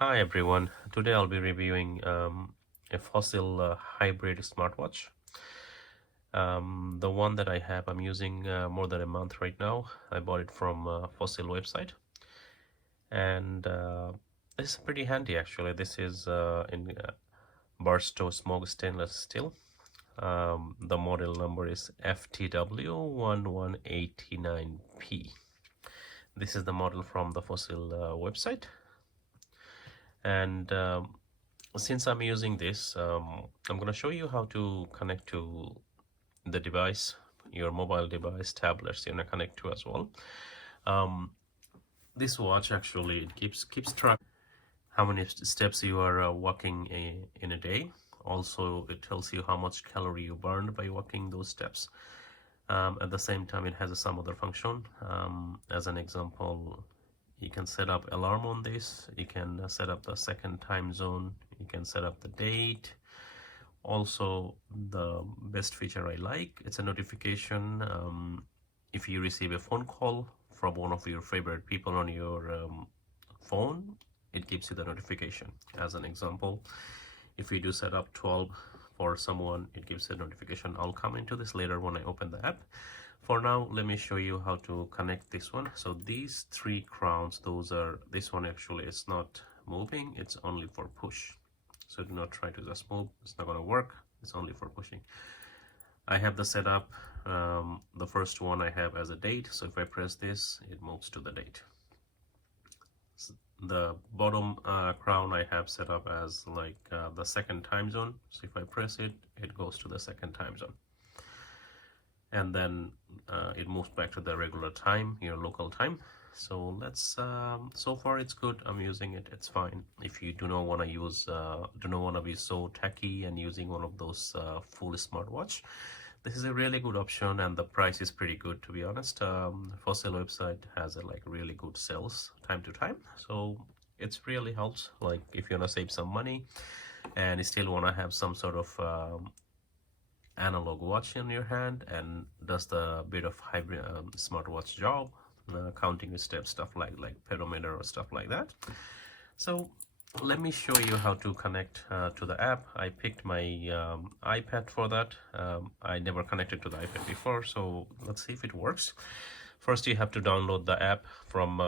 Hi everyone. Today I'll be reviewing a Fossil hybrid smartwatch. The one that I have, I'm using more than a month right now. I bought it from Fossil website, and it's pretty handy actually. This is in Barstow smog stainless steel. The model number is FTW1189P. This is the model from the Fossil website, and since I'm using this, I'm going to show you how to connect to the device, your mobile device, tablets, you're going to connect to as well. Um, this watch actually it keeps track how many steps you are walking in a day. Also, it tells you how much calorie you burned by walking those steps. At the same time, it has some other function. As an example, you can set up alarm on this. You can set up the second time zone. You can set up the date. Also, the best feature I like, it's a notification. If you receive a phone call from one of your favorite people on your phone, it gives you the notification. As an example, if you do set up 12 for someone, it gives a notification. I'll come into this later when I open the app. For now, let me show you how to connect this one. So these three crowns, this one actually is not moving, it's only for push. So do not try to just move, it's not going to work, it's only for pushing. I have the setup, the first one I have as a date, so if I press this, it moves to the date. The bottom crown I have set up as like the second time zone, so if I press it, it goes to the second time zone. And then it moves back to the regular time, your local time. So let's so far it's good. I'm using it, it's fine. If you do not want to use do not want to be so tacky and using one of those full smartwatch, this is a really good option, and the price is pretty good, to be honest. Fossil website has a like really good sales time to time, so it's really helps, like if you want to save some money and you still want to have some sort of analog watch in your hand and does the bit of hybrid smartwatch job, counting your steps, stuff like pedometer or stuff like that. So let me show you how to connect to the app. I picked my iPad for that. I never connected to the iPad before, so let's see if it works. First, you have to download the app from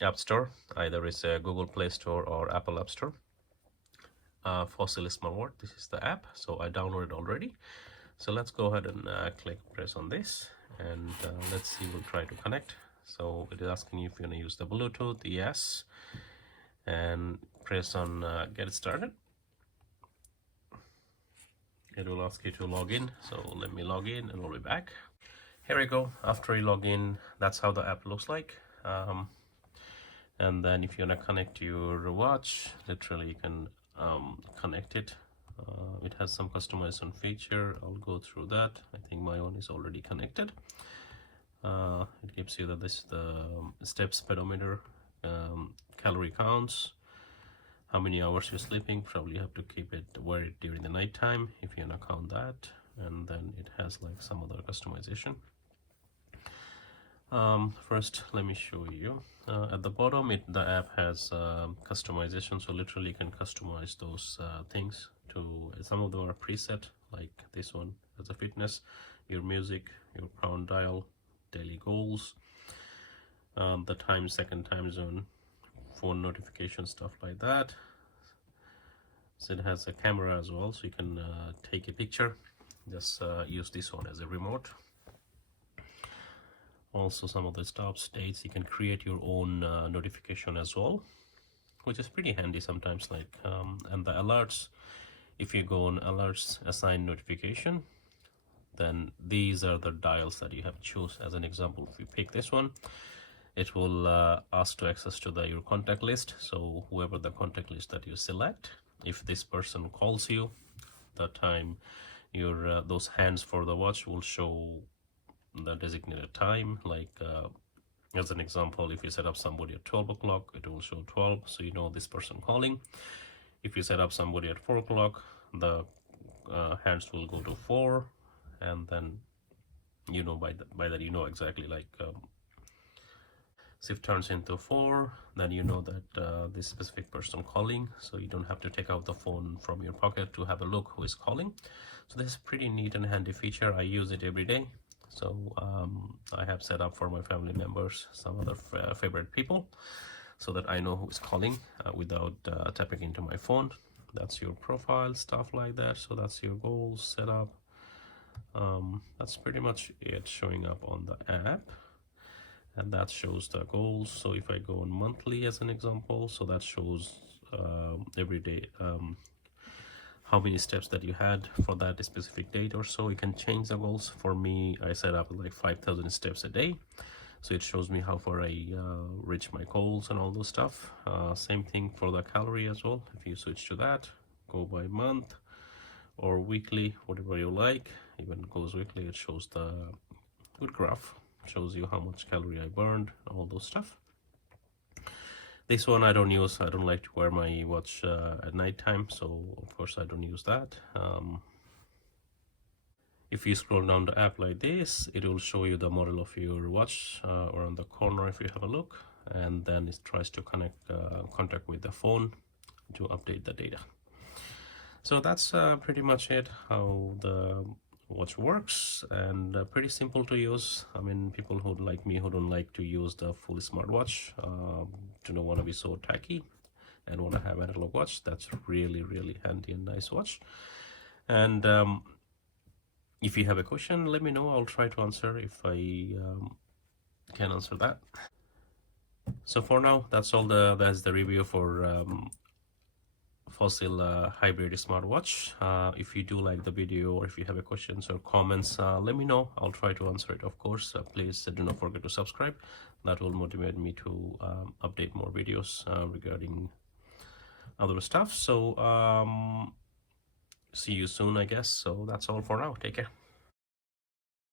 App Store. Either it's a Google Play Store or Apple App Store. Fossil Smartwatch, this is the app, so I downloaded already. So let's go ahead and press on this, and let's see, we'll try to connect. So it is asking you if you're going to use the Bluetooth, yes, and press on get started. It will ask you to log in, so let me log in and we'll be back. Here we go. After you log in, that's how the app looks like. And then if you want to connect your watch, literally you can connect it. It has some customization feature. I'll go through that. I think my one is already connected. It gives you that this the steps, pedometer, calorie counts, how many hours you're sleeping. Probably you have to keep it wear it during the night time if you want to count that. And then it has like some other customization. First, let me show you. At the bottom, the app has customization, so literally you can customize those things to. Some of them are preset, like this one as a fitness, your music, your crown dial, daily goals, the time, second time zone, phone notification, stuff like that. So it has a camera as well, so you can take a picture. Just use this one as a remote. Also, some of the stops, dates, you can create your own notification as well, which is pretty handy sometimes. Like and the alerts, if you go on alerts, assign notification, then these are the dials that you have to choose. As an example, if you pick this one, it will ask to access to your contact list. So whoever the contact list that you select, if this person calls you, the time your those hands for the watch will show the designated time. Like as an example, if you set up somebody at 12 o'clock, it will show 12, so you know this person calling. If you set up somebody at 4 o'clock, the hands will go to 4, and then you know by that you know exactly like So if it turns into 4, then you know that this specific person calling, so you don't have to take out the phone from your pocket to have a look who is calling. So this is pretty neat and handy feature. I use it every day. So I have set up for my family members, some other favorite people, so that I know who is calling without tapping into my phone. That's your profile, stuff like that. So that's your goals set up. That's pretty much it showing up on the app, and that shows the goals. So if I go on monthly as an example, so that shows every day how many steps that you had for that specific date or so. You can change the goals. For me, I set up like 5,000 steps a day, so it shows me how far I reach my goals and all those stuff. Same thing for the calorie as well. If you switch to that, go by month or weekly, whatever you like. Even goes weekly, it shows the good graph, shows you how much calorie I burned, all those stuff. This one I don't use. I don't like to wear my watch at night time, so of course I don't use that. If you scroll down the app like this, it will show you the model of your watch around the corner if you have a look, and then it tries to connect contact with the phone to update the data. So that's pretty much it, how the watch works, and pretty simple to use. I mean, people who like me who don't like to use the full smartwatch, do not want to be so tacky and want to have an analog watch, that's really handy and nice watch. And if you have a question, let me know. I'll try to answer if I can answer that. So for now, that's the review for Fossil hybrid smartwatch. If you do like the video, or if you have questions or comments, let me know. I'll try to answer it, of course. Please do not forget to subscribe. That will motivate me to update more videos regarding other stuff. So see you soon, I guess. So that's all for now. Take care.